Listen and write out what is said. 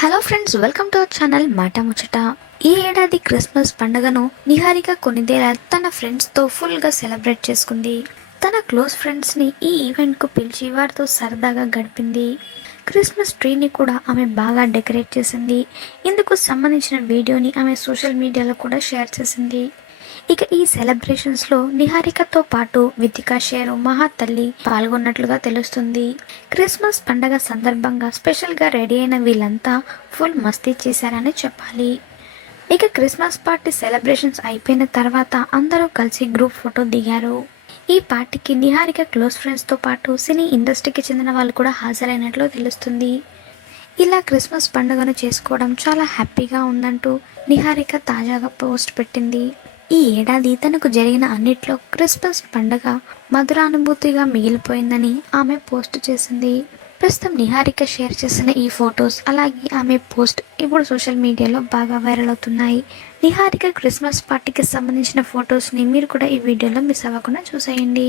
Hello friends welcome to our channel మాట ముచ్చట ఈ ఏడాది క్రిస్మస్ పండుగను నిహారిక కొన్నిదేలా తన ఫ్రెండ్స్తో ఫుల్గా సెలబ్రేట్ చేసుకుంది. తన క్లోజ్ ఫ్రెండ్స్ని ఈ ఈవెంట్కు పిలిచి వారితో సరదాగా గడిపింది. క్రిస్మస్ ట్రీని కూడా ఆమె బాగా డెకరేట్ చేసింది. ఇందుకు సంబంధించిన వీడియోని ఆమె సోషల్ మీడియాలో కూడా షేర్ చేసింది. ఇక ఈ సెలబ్రేషన్స్లో నిహారికతో పాటు వితికా షేరు మహా తల్లి పాల్గొన్నట్లుగా తెలుస్తుంది. క్రిస్మస్ పండగ సందర్భంగా స్పెషల్గా రెడీ అయిన వీళ్ళంతా ఫుల్ మస్తీ చేశారని చెప్పాలి. ఇక క్రిస్మస్ పార్టీ సెలబ్రేషన్స్ అయిపోయిన తర్వాత అందరూ కలిసి గ్రూప్ ఫోటో దిగారు. ఈ పార్టీకి నిహారిక క్లోజ్ ఫ్రెండ్స్తో పాటు సినీ ఇండస్ట్రీకి చెందిన వాళ్ళు కూడా హాజరైనట్లు తెలుస్తుంది. ఇలా క్రిస్మస్ పండుగను చేసుకోవడం చాలా హ్యాపీగా ఉందంటూ నిహారిక తాజాగా పోస్ట్ పెట్టింది. ఈ ఏడాది తనకు జరిగిన అన్నిట్లో క్రిస్మస్ పండుగ మధురానుభూతిగా మిగిలిపోయిందని ఆమె పోస్ట్ చేసింది. ప్రస్తుతం నిహారిక షేర్ చేసిన ఈ ఫొటోస్ అలాగే ఆమె పోస్ట్ ఇప్పుడు సోషల్ మీడియాలో బాగా వైరల్ అవుతున్నాయి. నిహారిక క్రిస్మస్ పార్టీకి సంబంధించిన ఫొటోస్ని మీరు కూడా ఈ వీడియోలో మిస్ అవ్వకుండా చూసేయండి.